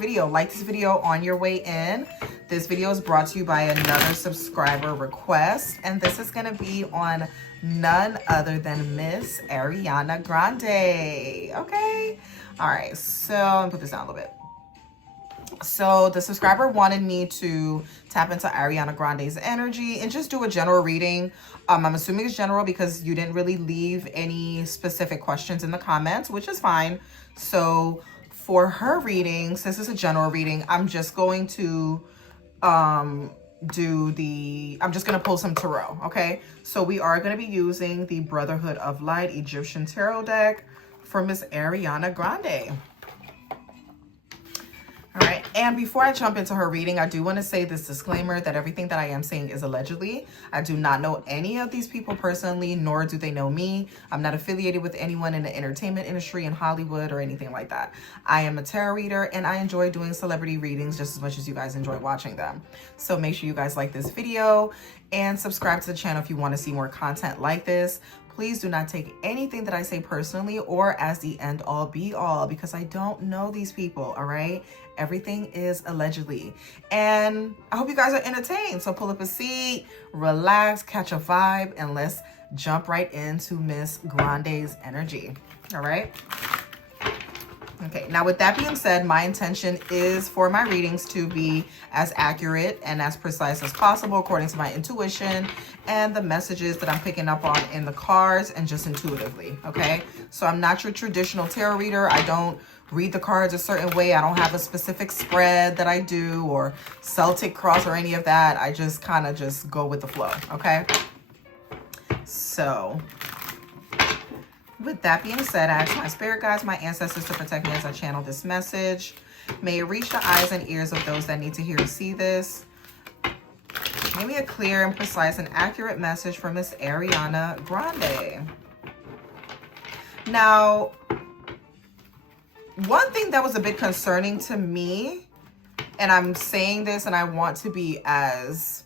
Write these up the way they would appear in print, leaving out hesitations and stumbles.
video. Like this video on your way in. This video is brought to you by another subscriber request, and this is going to be on none other than Miss Ariana Grande. Okay. All right. So I'm gonna put this down a little bit. So the subscriber wanted me to tap into Ariana Grande's energy and just do a general reading. I'm assuming it's general because you didn't really leave any specific questions in the comments, which is fine. So for her reading, since it's a general reading, I'm just going to I'm just going to pull some tarot. Okay. So we are going to be using the Brotherhood of Light Egyptian Tarot deck for Miss Ariana Grande. All right, and before I jump into her reading, I do want to say this disclaimer that everything that I am saying is allegedly. I do not know any of these people personally, nor do they know me. I'm not affiliated with anyone in the entertainment industry in Hollywood or anything like that. I am a tarot reader, and I enjoy doing celebrity readings just as much as you guys enjoy watching them. So make sure you guys like this video and subscribe to the channel if you want to see more content like this. Please do not take anything that I say personally or as the end all be all, because I don't know these people, all right? Everything is allegedly. And I hope you guys are entertained. So pull up a seat, relax, catch a vibe, and let's jump right into Miss Grande's energy, all right? Okay, now with that being said, my intention is for my readings to be as accurate and as precise as possible according to my intuition and the messages that I'm picking up on in the cards and just intuitively, okay? So I'm not your traditional tarot reader. I don't read the cards a certain way. I don't have a specific spread that I do or Celtic cross or any of that. I just kind of just go with the flow, okay? So with that being said, I ask my spirit guides, my ancestors to protect me as I channel this message. May it reach the eyes and ears of those that need to hear or see this. Give me a clear and precise and accurate message for Miss Ariana Grande. Now, one thing that was a bit concerning to me, and I'm saying this and I want to be as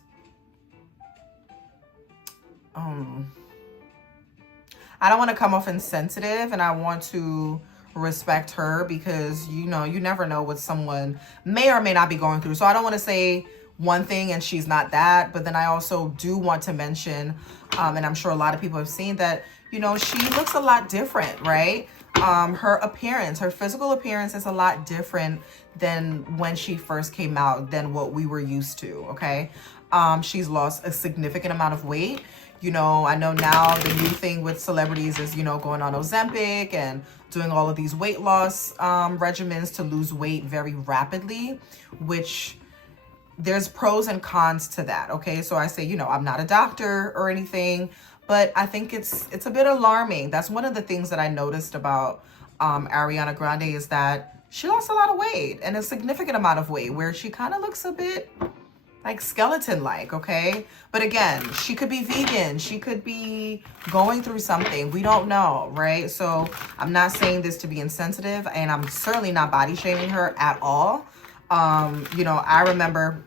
I don't want to come off insensitive, and I want to respect her because, you know, you never know what someone may or may not be going through. So I don't want to say one thing and she's not that, but then I also do want to mention, and I'm sure a lot of people have seen that, you know, she looks a lot different, right? Her appearance, her physical appearance is a lot different than when she first came out than what we were used to, okay? She's lost a significant amount of weight. You know, I know now the new thing with celebrities is, you know, going on Ozempic and doing all of these weight loss regimens to lose weight very rapidly, which there's pros and cons to that, okay? So I say, you know, I'm not a doctor or anything, but I think it's a bit alarming. That's one of the things that I noticed about Ariana Grande is that she lost a lot of weight, and a significant amount of weight, where she kind of looks a bit like skeleton-like, okay? But again, she could be vegan. She could be going through something. We don't know, right? So I'm not saying this to be insensitive, and I'm certainly not body shaming her at all. You know, I remember,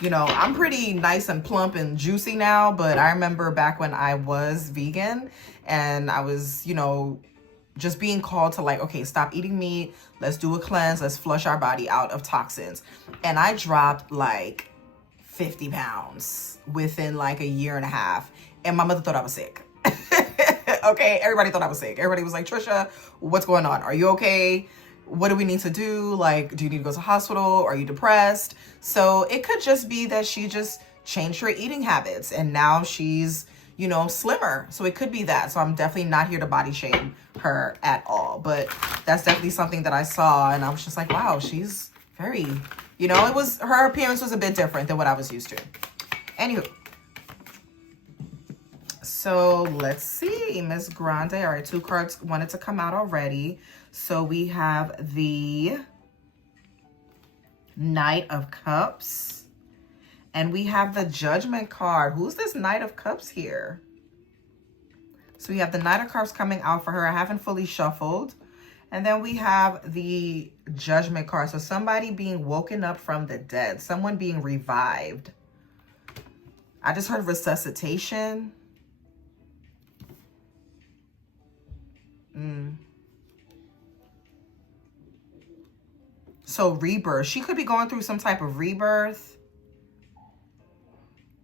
you know, I'm pretty nice and plump and juicy now, but I remember back when I was vegan and I was, you know, just being called to like, okay, stop eating meat. Let's do a cleanse. Let's flush our body out of toxins. And I dropped like 50 pounds within like a year and a half. And my mother thought I was sick. Okay, everybody thought I was sick. Everybody was like, Trisha, what's going on? Are you okay? What do we need to do? Like, do you need to go to the hospital? Are you depressed? So it could just be that she just changed her eating habits and now she's, you know, slimmer. So it could be that. So I'm definitely not here to body shame her at all. But that's definitely something that I saw. And I was just like, wow, she's very, you know, her appearance was a bit different than what I was used to. Anywho. So let's see, Miss Grande. All right, 2 cards wanted to come out already. So we have the Knight of Cups. And we have the Judgment card. Who's this Knight of Cups here? So we have the Knight of Cups coming out for her. I haven't fully shuffled. And then we have the Judgment card. So somebody being woken up from the dead. Someone being revived. I just heard resuscitation. So rebirth. She could be going through some type of rebirth.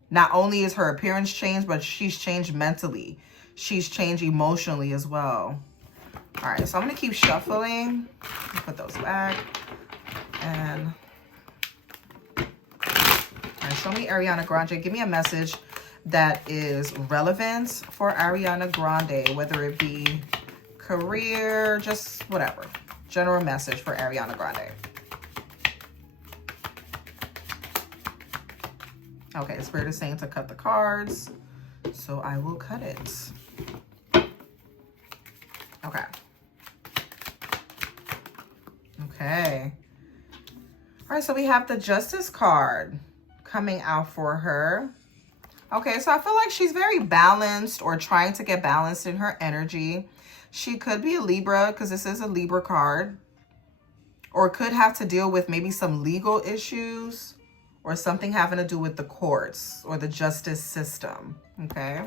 Not only is her appearance changed, but she's changed mentally. She's changed emotionally as well. All right, so I'm going to keep shuffling. Put those back. And all right, show me Ariana Grande. Give me a message that is relevant for Ariana Grande, whether it be career, just whatever. General message for Ariana Grande. Okay, the Spirit is saying to cut the cards, so I will cut it. Okay. Okay. All right, so we have the Justice card coming out for her. Okay, so I feel like she's very balanced or trying to get balanced in her energy. She could be a Libra because this is a Libra card, or could have to deal with maybe some legal issues or something having to do with the courts or the justice system, okay?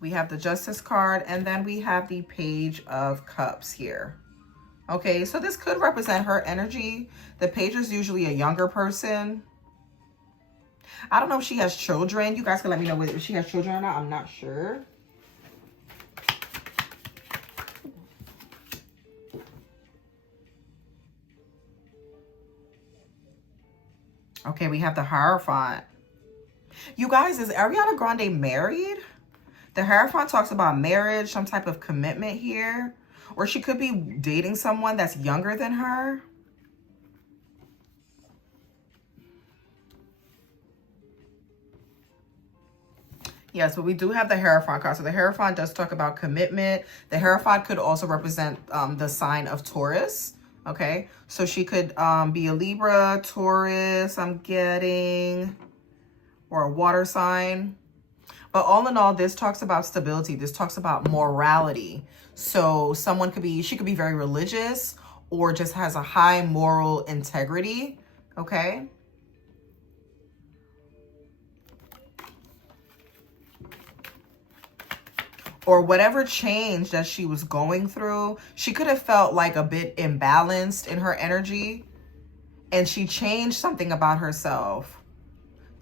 We have the Justice card, and then we have the Page of Cups here. Okay, so this could represent her energy. The Page is usually a younger person. I don't know if she has children. You guys can let me know whether she has children or not. I'm not sure. Okay, we have the Hierophant. You guys, is Ariana Grande married? The Hierophant talks about marriage, some type of commitment here. Or she could be dating someone that's younger than her. Yes, but we do have the Hierophant card. So the Hierophant does talk about commitment. The Hierophant could also represent the sign of Taurus. Okay, so she could be a Libra, Taurus, I'm getting, or a water sign. But all in all, this talks about stability. This talks about morality. So someone could be, she could be very religious or just has a high moral integrity. Okay. Or whatever change that she was going through, she could have felt like a bit imbalanced in her energy. And she changed something about herself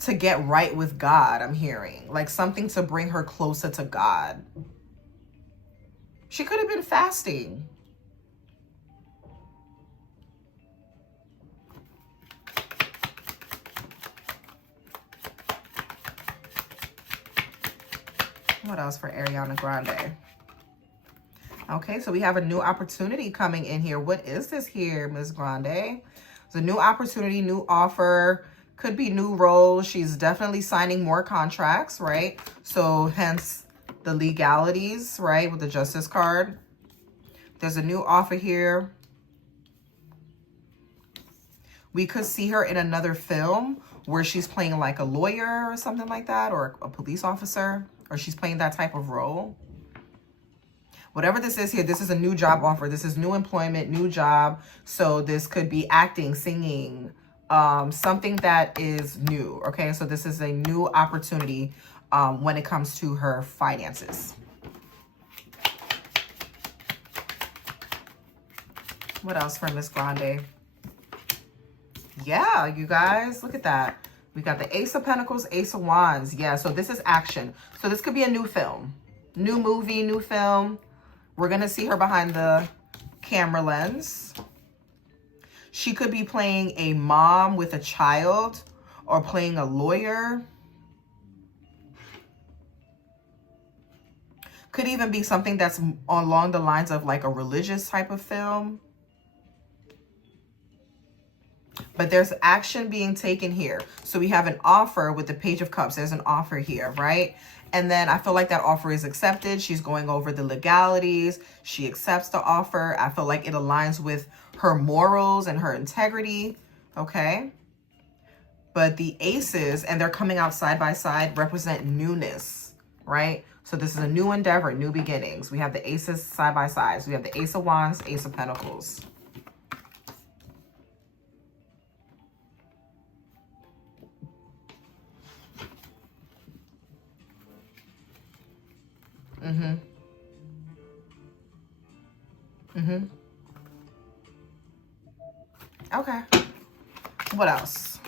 to get right with God, I'm hearing. Like something to bring her closer to God. She could have been fasting. What else for Ariana Grande? Okay, so we have a new opportunity coming in here. What is this here, Ms. Grande? It's a new opportunity, new offer. Could be new roles. She's definitely signing more contracts, right? So hence the legalities, right? With the Justice card. There's a new offer here. We could see her in another film where she's playing like a lawyer or something like that, or a police officer, or she's playing that type of role. Whatever this is here, this is a new job offer. This is new employment, new job. So this could be acting, singing, something that is new. Okay, so this is a new opportunity when it comes to her finances. What else for Miss Grande? Yeah, you guys, look at that. We got the Ace of Pentacles, Ace of Wands. Yeah, so this is action. So this could be a new film, new movie, new film. We're going to see her behind the camera lens. She could be playing a mom with a child or playing a lawyer. Could even be something that's along the lines of like a religious type of film. But there's action being taken here. So we have an offer with the Page of Cups. There's an offer here, right? And then I feel like that offer is accepted. She's going over the legalities. She accepts the offer. I feel like it aligns with her morals and her integrity. Okay. But the aces, and they're coming out side by side, represent newness, right? So this is a new endeavor, new beginnings. We have the aces side by side. So we have the Ace of Wands, Ace of Pentacles. Okay. What else?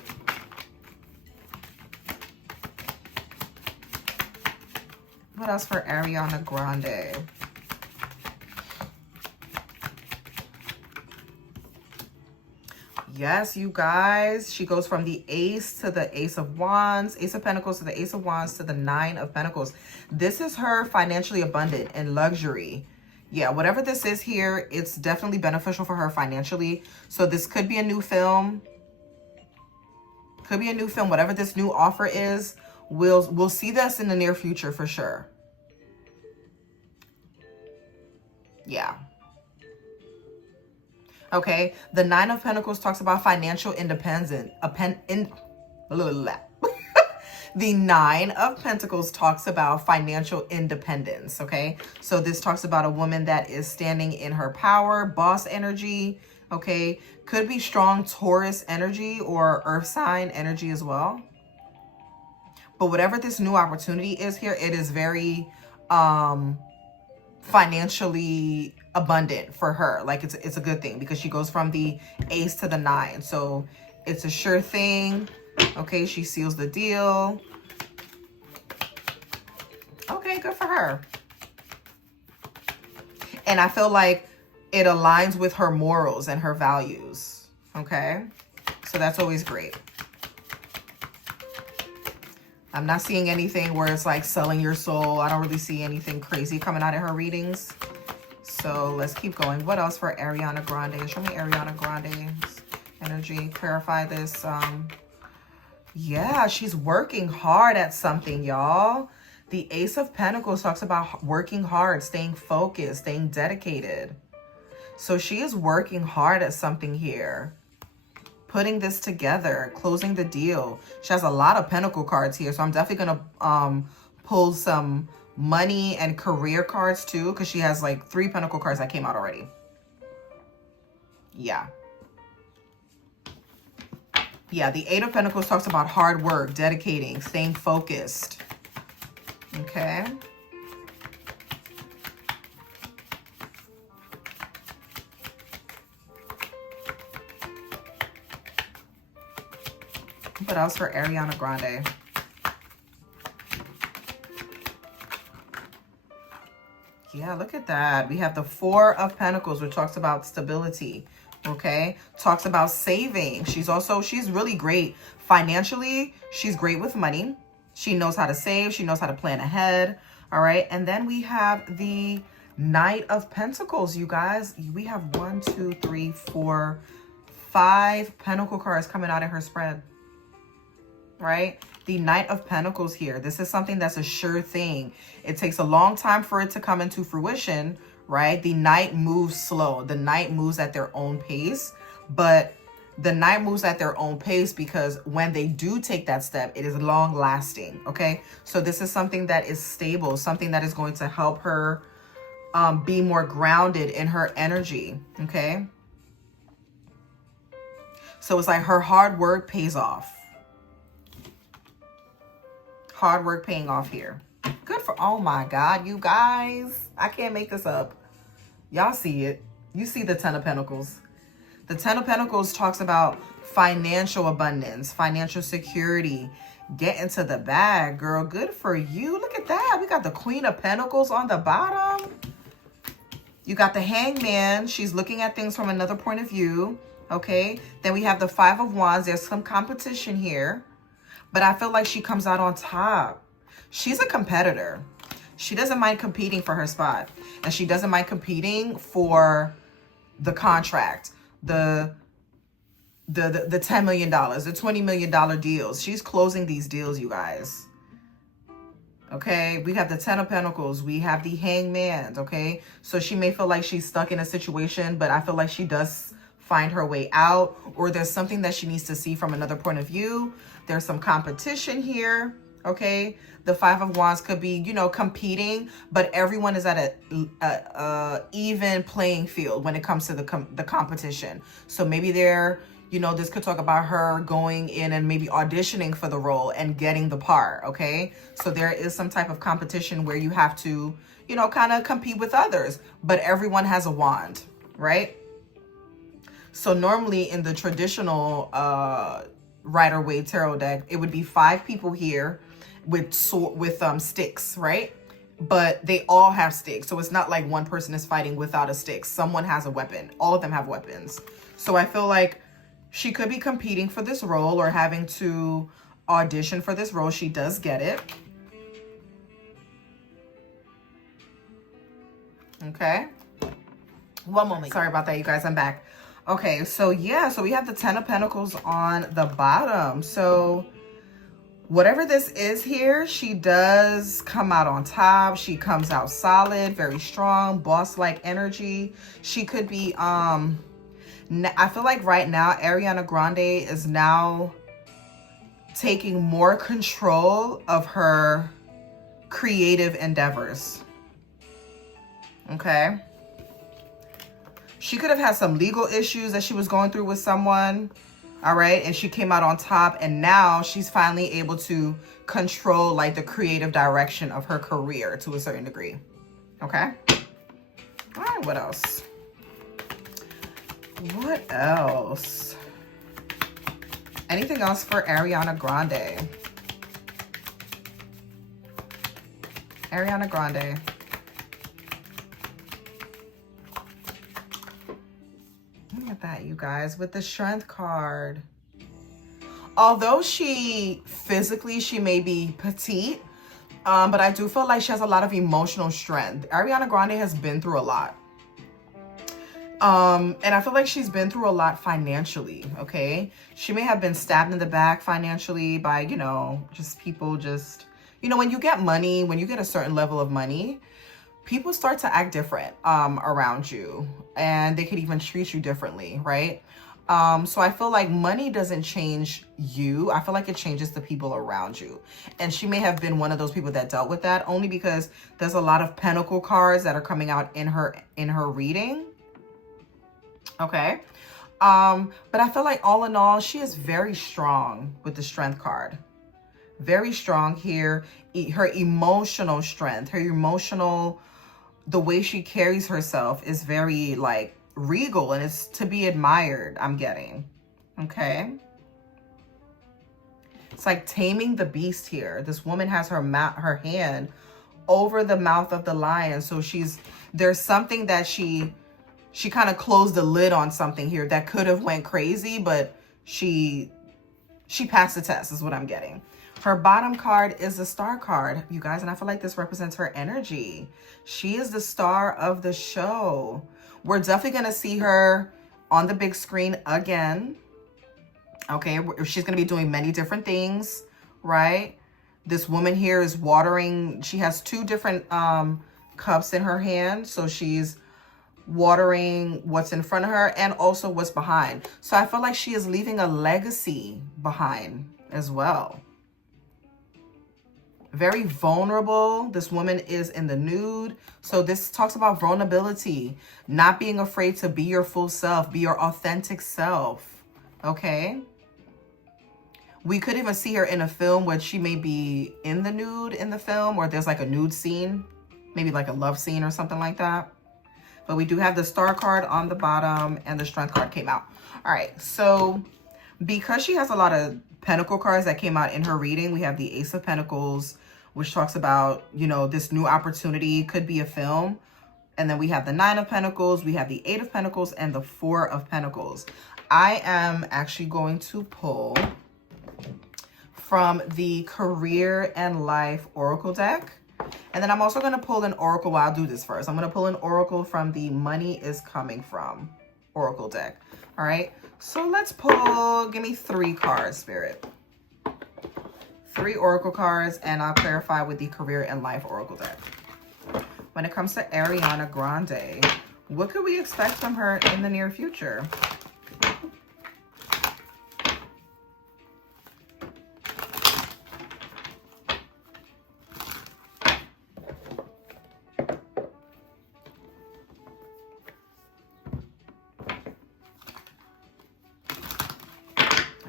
What else for Ariana Grande? Yes, you guys. She goes from the Ace to the Ace of Wands, Ace of Pentacles to the Ace of Wands to the Nine of Pentacles. This is her financially abundant and luxury. Yeah, whatever this is here, it's definitely beneficial for her financially. So this could be a new film. Could be a new film. Whatever this new offer is, we'll see this in the near future for sure. Yeah. Okay. The Nine of Pentacles talks about financial independence. The Nine of Pentacles talks about financial independence, okay? So this talks about a woman that is standing in her power, boss energy, okay? Could be strong Taurus energy or earth sign energy as well. But whatever this new opportunity is here, it is very financially abundant for her. Like it's a good thing because she goes from the Ace to the Nine. So it's a sure thing. Okay, she seals the deal. Okay, good for her. And I feel like it aligns with her morals and her values. Okay, so that's always great. I'm not seeing anything where it's like selling your soul. I don't really see anything crazy coming out of her readings. So let's keep going. What else for Ariana Grande? Show me Ariana Grande's energy. Clarify this. Yeah, she's working hard at something, y'all. The Ace of Pentacles talks about working hard, staying focused, staying dedicated. So she is working hard at something here. Putting this together, closing the deal. She has a lot of Pentacle cards here, so I'm definitely going to pull some money and career cards too, because she has like 3 Pentacle cards that came out already. Yeah. Yeah, the Eight of Pentacles talks about hard work, dedicating, staying focused. Okay. What else for Ariana Grande? Yeah, look at that. We have the Four of Pentacles, which talks about stability. Okay, talks about saving. She's really great financially. She's great with money. She knows how to save. She knows how to plan ahead. All right, and then we have the Knight of Pentacles, you guys. We have 1, 2, 3, 4, 5 Pentacle cards coming out in her spread. Right? The Knight of Pentacles here. This is something that's a sure thing. It takes a long time for it to come into fruition, right? The Knight moves slow. The Knight moves at their own pace, but the Knight moves at their own pace because when they do take that step, it is long lasting, okay? So this is something that is stable, something that is going to help her be more grounded in her energy, okay? So it's like her hard work pays off. Hard work paying off here. Good for, oh my God, you guys. I can't make this up. Y'all see it. You see the Ten of Pentacles. The Ten of Pentacles talks about financial abundance, financial security. Get into the bag, girl. Good for you. Look at that. We got the Queen of Pentacles on the bottom. You got the Hangman. She's looking at things from another point of view. Okay. Then we have the Five of Wands. There's some competition here. But I feel like she comes out on top. She's a competitor. She doesn't mind competing for her spot. And she doesn't mind competing for the contract. The $10 million, the $20 million deals. She's closing these deals, you guys. Okay, we have the Ten of Pentacles. We have the Hangman, okay? So she may feel like she's stuck in a situation, but I feel like she does find her way out, or there's something that she needs to see from another point of view. There's some competition here, okay? The Five of Wands could be, you know, competing, but everyone is at a even playing field when it comes to the competition. So maybe they're, you know, this could talk about her going in and maybe auditioning for the role and getting the part, okay? So there is some type of competition where you have to, you know, kind of compete with others, but everyone has a wand. right? So normally in the traditional Rider-Waite tarot deck, it would be 5 people here with sticks, right? But they all have sticks. So it's not like one person is fighting without a stick. Someone has a weapon. All of them have weapons. So I feel like she could be competing for this role or having to audition for this role. She does get it. Okay. One moment. Sorry about that, you guys. I'm back. Okay, so yeah, so we have the 10 of Pentacles on the bottom. So whatever this is here, she does come out on top. She comes out solid, very strong, boss-like energy. She could be, I feel like right now, Ariana Grande is now taking more control of her creative endeavors. Okay. She could have had some legal issues that she was going through with someone, all right? And she came out on top, and now she's finally able to control, like, the creative direction of her career to a certain degree, okay? All right, what else? What else? Anything else for Ariana Grande? Ariana Grande. Look at that, you guys, with the Strength card. Although she may be petite, but I do feel like she has a lot of emotional strength. Ariana Grande has been through a lot. And I feel like she's been through a lot financially, okay? She may have been stabbed in the back financially by, you know, just people just, you know, when you get money, when you get a certain level of money, people start to act different around you, and they could even treat you differently, right? So I feel like money doesn't change you. I feel like it changes the people around you. And she may have been one of those people that dealt with that, only because there's a lot of Pentacle cards that are coming out in her reading. Okay. But I feel like all in all, she is very strong with the Strength card. Very strong here. Her emotional strength, the way she carries herself is very, like, regal, and it's to be admired, I'm getting. Okay. It's like taming the beast here. This woman has her hand over the mouth of the lion. So there's something that she kind of closed the lid on something here that could have went crazy, but she passed the test is what I'm getting. Her bottom card is the Star card, you guys, and I feel like this represents her energy. She is the star of the show. We're definitely going to see her on the big screen again. Okay, she's going to be doing many different things, right? This woman here is watering. She has 2 different cups in her hand. So she's watering what's in front of her and also what's behind. So I feel like she is leaving a legacy behind as well. Very vulnerable. This woman is in the nude. So this talks about vulnerability, not being afraid to be your full self, be your authentic self. Okay. We could even see her in a film where she may be in the nude in the film, or there's like a nude scene, maybe like a love scene or something like that. But we do have the Star card on the bottom, and the Strength card came out. All right. So because she has a lot of Pentacle cards that came out in her reading, we have the Ace of Pentacles, which talks about, you know, this new opportunity, could be a film. And then we have the 9 of Pentacles, we have the 8 of Pentacles, and the 4 of Pentacles. I am actually going to pull from the Career and Life Oracle deck. And then I'm also going to pull an Oracle. Well, I'll do this first. I'm going to pull an Oracle from the Money is Coming From Oracle deck. All right. So let's pull, give me 3 cards, Spirit. 3 Oracle cards, and I'll clarify with the Career and Life Oracle deck. When it comes to Ariana Grande, what could we expect from her in the near future?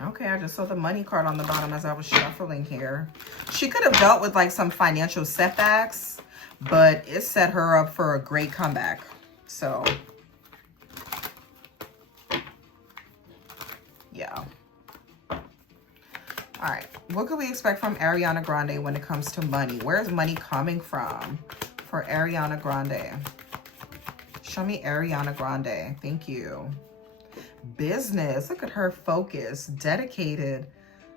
Okay, I just saw the Money card on the bottom as I was shuffling here. She could have dealt with like some financial setbacks, but it set her up for a great comeback. So All right, what could we expect from Ariana Grande when it comes to money? Where is money coming from for Ariana Grande? Show me Ariana Grande. Thank you. Business. Look at her focus, dedicated.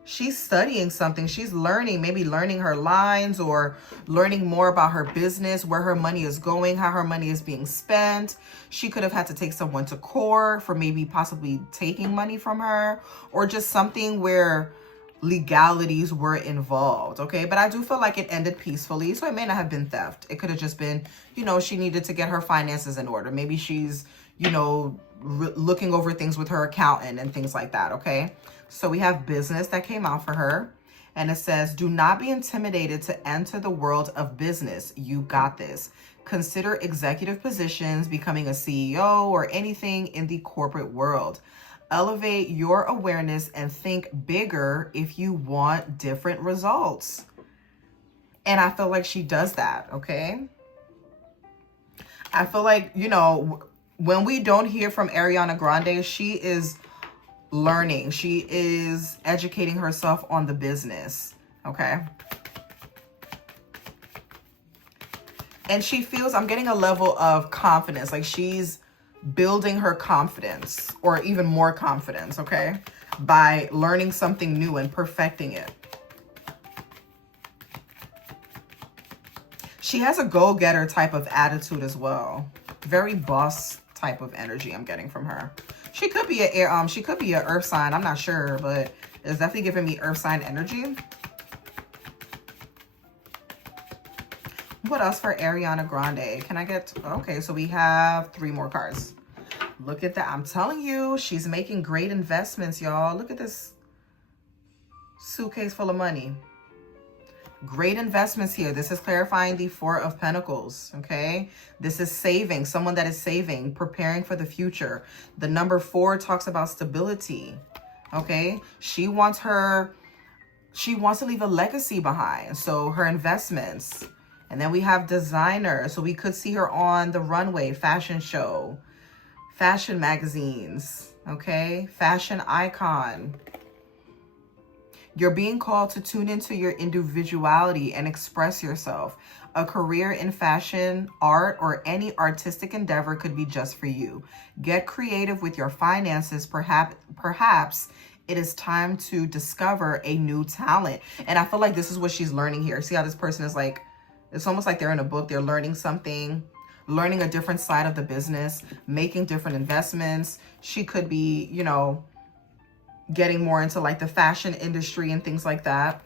She's studying something. She's learning, maybe learning her lines or learning more about her business, where her money is going, how her money is being spent. She could have had to take someone to court for maybe possibly taking money from her, or just something where legalities were involved, okay? But I do feel like it ended peacefully, so it may not have been theft. It could have just been, you know, she needed to get her finances in order. Maybe she's, you know, looking over things with her accountant and things like that, okay? So we have business that came out for her, and it says, do not be intimidated to enter the world of business. You got this. Consider executive positions, becoming a CEO, or anything in the corporate world. Elevate your awareness and think bigger if you want different results. And I feel like she does that, okay? I feel like, you know, when we don't hear from Ariana Grande, she is learning. She is educating herself on the business, okay? And she feels, I'm getting a level of confidence, like she's building her confidence, or even more confidence, okay, by learning something new and perfecting it. She has a go-getter type of attitude as well. Very boss type of energy I'm getting from her. She could be she could be an earth sign. I'm not sure, but it's definitely giving me earth sign energy. What else for Ariana Grande? Can I get... Okay, so we have 3 more cards. Look at that. I'm telling you, she's making great investments, y'all. Look at this suitcase full of money. Great investments here. This is clarifying the 4 of Pentacles, okay? This is saving. Someone that is saving, preparing for the future. The number 4 talks about stability, okay? She wants to leave a legacy behind. So her investments... And then we have designer. So we could see her on the runway, fashion show, fashion magazines, okay? Fashion icon. You're being called to tune into your individuality and express yourself. A career in fashion, art, or any artistic endeavor could be just for you. Get creative with your finances. Perhaps it is time to discover a new talent. And I feel like this is what she's learning here. See how this person is like... It's almost like they're in a book. They're learning something, learning a different side of the business, making different investments. She could be, you know, getting more into like the fashion industry and things like that.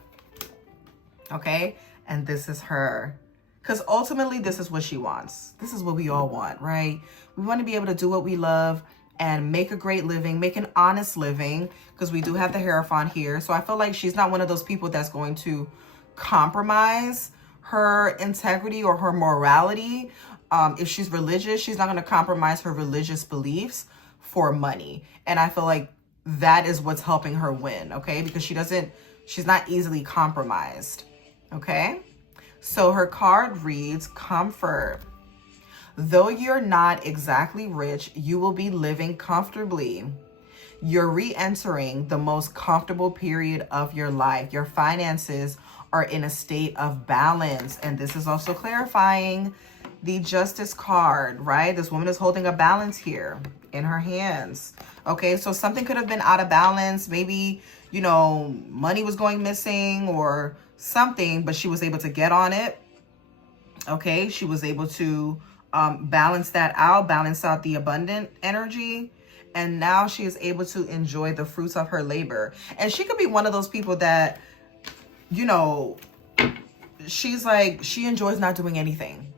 Okay. And this is her. Because ultimately, this is what she wants. This is what we all want, right? We want to be able to do what we love and make a great living, make an honest living, because we do have the Hierophant here. So I feel like she's not one of those people that's going to compromise her integrity or her morality. If she's religious, she's not going to compromise her religious beliefs for money. And I feel like that is what's helping her win, okay? Because she's not easily compromised, okay? So her card reads, comfort. Though you're not exactly rich, you will be living comfortably. You're re-entering the most comfortable period of your life. Your finances are in a state of balance. And this is also clarifying the Justice card, right? This woman is holding a balance here in her hands. Okay, so something could have been out of balance. Maybe, you know, money was going missing or something, but she was able to get on it. Okay, she was able to balance that out, balance out the abundant energy. And now she is able to enjoy the fruits of her labor. And she could be one of those people that, you know, she's like, she enjoys not doing anything.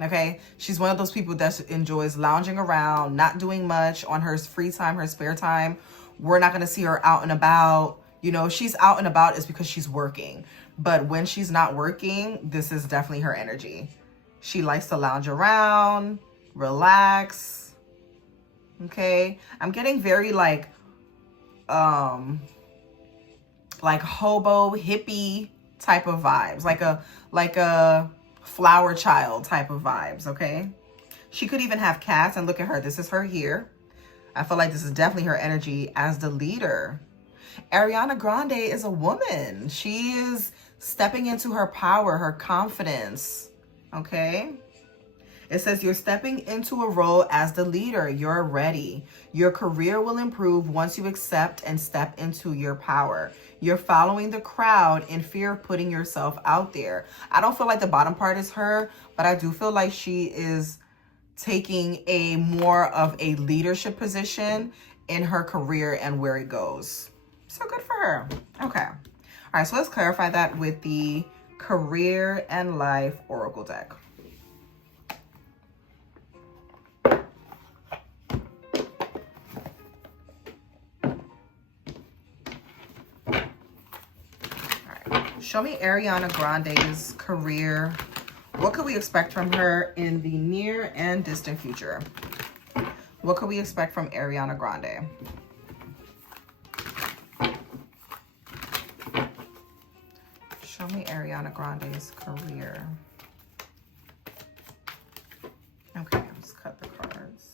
Okay. She's one of those people that enjoys lounging around, not doing much on her free time, her spare time. We're not going to see her out and about. You know, she's out and about is because she's working. But when she's not working, this is definitely her energy. She likes to lounge around, relax. Okay. I'm getting very like hobo hippie type of vibes, like a flower child type of vibes. Okay, she could even have cats, and look at her, this is her here. I feel like this is definitely her energy as the leader. Ariana Grande is a woman. She is stepping into her power, her confidence. Okay? It says you're stepping into a role as the leader. You're ready. Your career will improve once you accept and step into your power. You're following the crowd in fear of putting yourself out there. I don't feel like the bottom part is her, but I do feel like she is taking a more of a leadership position in her career and where it goes. So good for her. Okay. All right, so let's clarify that with the career and life oracle deck. Show me Ariana Grande's career. What could we expect from her in the near and distant future? What could we expect from Ariana Grande? Show me Ariana Grande's career. Okay, let's cut the cards.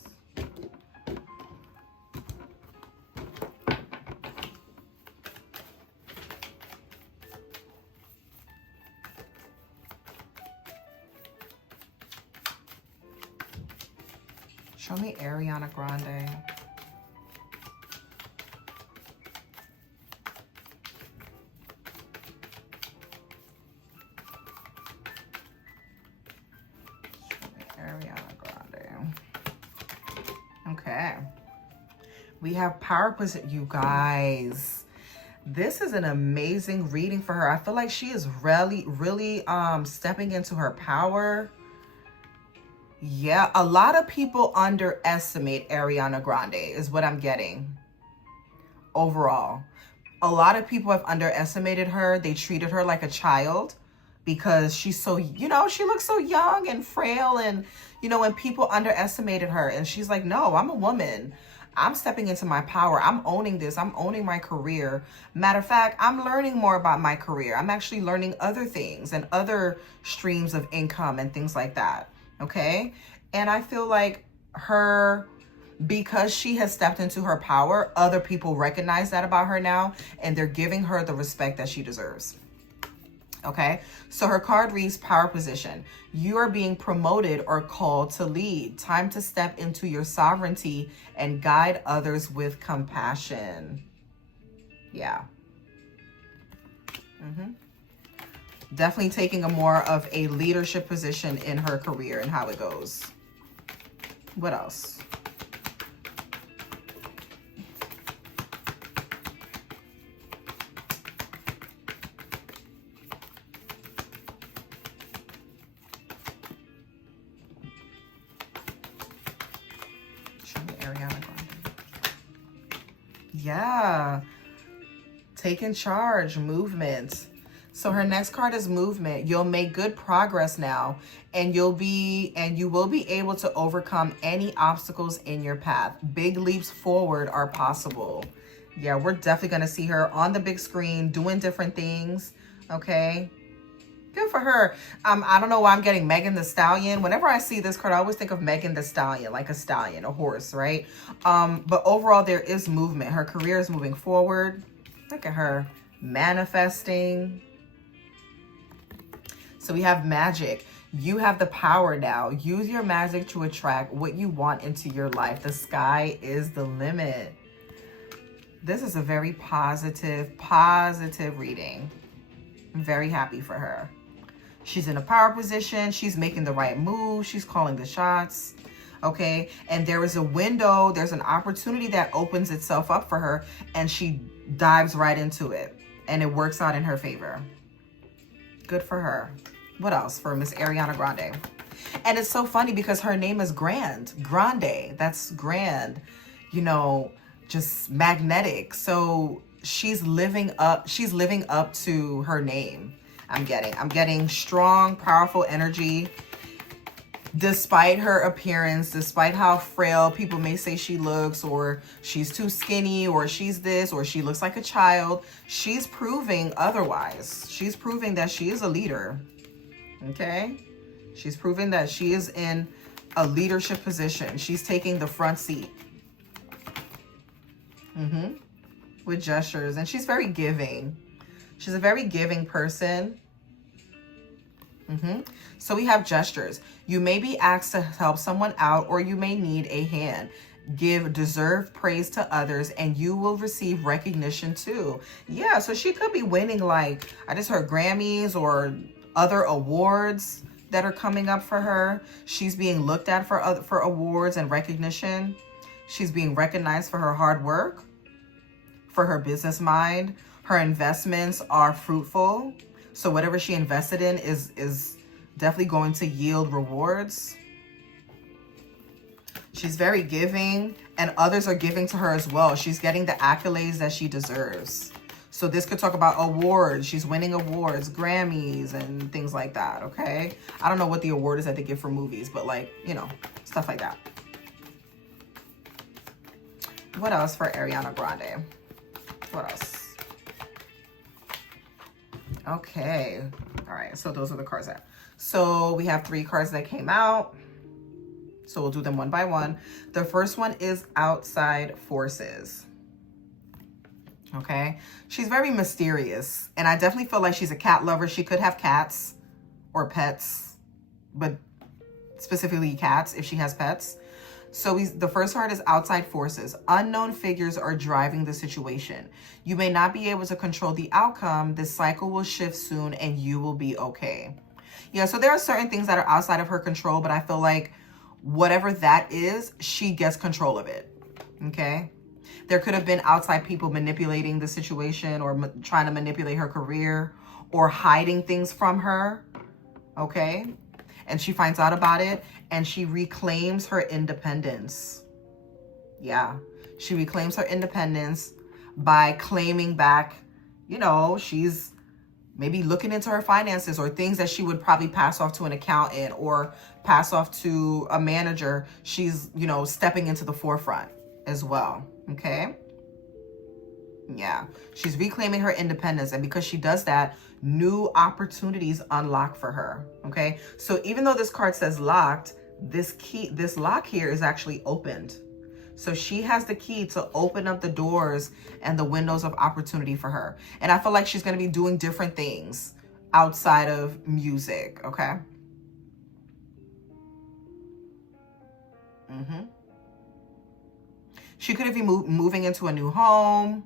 Show me Ariana Grande. Show me Ariana Grande. Okay. We have power position. You guys, this is an amazing reading for her. I feel like she is really stepping into her power. Yeah, a lot of people underestimate Ariana Grande is what I'm getting overall. A lot of people have underestimated her. They treated her like a child because she's so, you know, she looks so young and frail. And, you know, when people underestimated her and she's like, no, I'm a woman. I'm stepping into my power. I'm owning this. I'm owning my career. Matter of fact, I'm learning more about my career. I'm actually learning other things and other streams of income and things like that. Okay. And I feel like her, because she has stepped into her power, other people recognize that about her now, and they're giving her the respect that she deserves. Okay. So her card reads power position. You are being promoted or called to lead. Time to step into your sovereignty and guide others with compassion. Yeah. Definitely taking a more of a leadership position in her career and how it goes. What else? Show me Ariana Grande. Yeah. Taking charge, movement. So her next card is movement. You'll make good progress now, and you will be able to overcome any obstacles in your path. Big leaps forward are possible. Yeah, we're definitely going to see her on the big screen doing different things. Okay. Good for her. I don't know why I'm getting Megan the Stallion. Whenever I see this card, I always think of Megan the Stallion, like a stallion, a horse, right? But overall, there is movement. Her career is moving forward. Look at her manifesting. So we have magic. You have the power now. Use your magic to attract what you want into your life. The sky is the limit. This is a very positive reading. I'm very happy for her. She's in a power position. She's making the right move. She's calling the shots. Okay. And there is a window. There's an opportunity that opens itself up for her, and she dives right into it, and it works out in her favor. Good for her. What else for Miss Ariana Grande? And it's so funny because her name is Grande. That's grand. You know, just magnetic. So she's living up to her name. I'm getting strong, powerful energy. Despite her appearance, despite how frail people may say she looks, or she's too skinny, or she's this, or she looks like a child, she's proving otherwise. She's proving that she is a leader. Okay? She's proving that she is in a leadership position. She's taking the front seat. with gestures. And she's very giving. She's a very giving person. So we have gestures. You may be asked to help someone out, or you may need a hand. Give deserved praise to others, and you will receive recognition too. Yeah, so she could be winning, like, I just heard Grammys or other awards that are coming up for her. She's being looked at for awards and recognition. She's being recognized for her hard work, for her business mind. Her investments are fruitful. So whatever she invested in is definitely going to yield rewards. She's very giving, and others are giving to her as well. She's getting the accolades that she deserves. So this could talk about awards. She's winning awards, Grammys, and things like that, okay? I don't know what the award is that they give for movies, but, like, you know, stuff like that. What else for Ariana Grande? What else? Okay. All right. So those are the cards that. So we have 3 cards that came out. So we'll do them one by one. The first one is outside forces. Okay. She's very mysterious. And I definitely feel like she's a cat lover. She could have cats or pets, but specifically cats if she has pets. So the first card is outside forces. Unknown figures are driving the situation. You may not be able to control the outcome. This cycle will shift soon and you will be okay. Yeah, so there are certain things that are outside of her control, but I feel like whatever that is, she gets control of it. Okay? There could have been outside people manipulating the situation or trying to manipulate her career or hiding things from her. Okay? And she finds out about it and she reclaims her independence. Yeah, she reclaims her independence by claiming back, you know, she's maybe looking into her finances or things that she would probably pass off to an accountant or pass off to a manager. She's, you know, stepping into the forefront as well. Okay. Yeah, she's reclaiming her independence, and because she does that, new opportunities unlock for her. Okay, so even though this card says locked, this lock here is actually opened. So she has the key to open up the doors and the windows of opportunity for her. And I feel like she's going to be doing different things outside of music. Okay. She could be moving into a new home.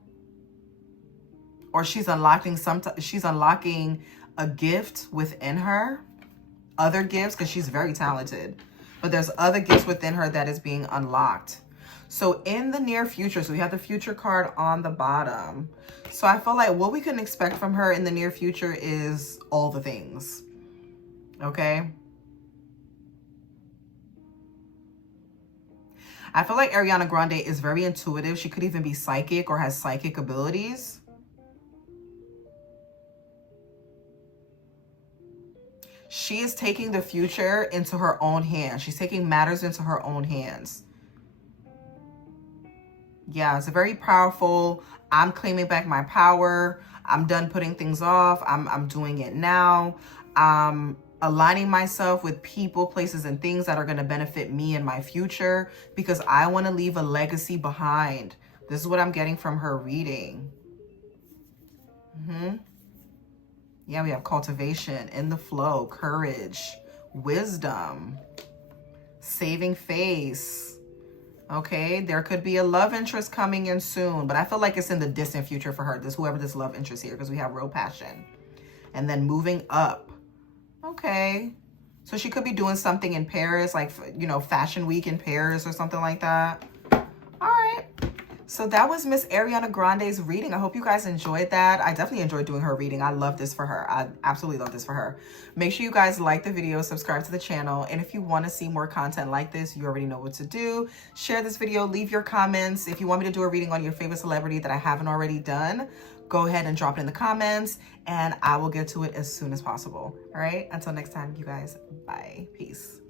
Or she's unlocking a gift within her, other gifts, because she's very talented, but there's other gifts within her that is being unlocked. So in the near future, so we have the future card on the bottom. So I feel like what we can expect from her in the near future is all the things. Okay. I feel like Ariana Grande is very intuitive. She could even be psychic or has psychic abilities. She is taking the future into her own hands. She's taking matters into her own hands. Yeah, it's a very powerful, I'm claiming back my power. I'm done putting things off. I'm doing it now. I'm aligning myself with people, places, and things that are going to benefit me in my future because I want to leave a legacy behind. This is what I'm getting from her reading. Yeah, we have cultivation, in the flow, courage, wisdom, saving face. Okay, there could be a love interest coming in soon, but I feel like it's in the distant future for her, whoever this love interest here, because we have real passion. And then moving up. Okay, so she could be doing something in Paris, like, you know, Fashion Week in Paris or something like that. All right. So that was Miss Ariana Grande's reading. I hope you guys enjoyed that. I definitely enjoyed doing her reading. I love this for her. I absolutely love this for her. Make sure you guys like the video, subscribe to the channel. And if you want to see more content like this, you already know what to do. Share this video, leave your comments. If you want me to do a reading on your favorite celebrity that I haven't already done, go ahead and drop it in the comments and I will get to it as soon as possible. All right. Until next time, you guys. Bye. Peace.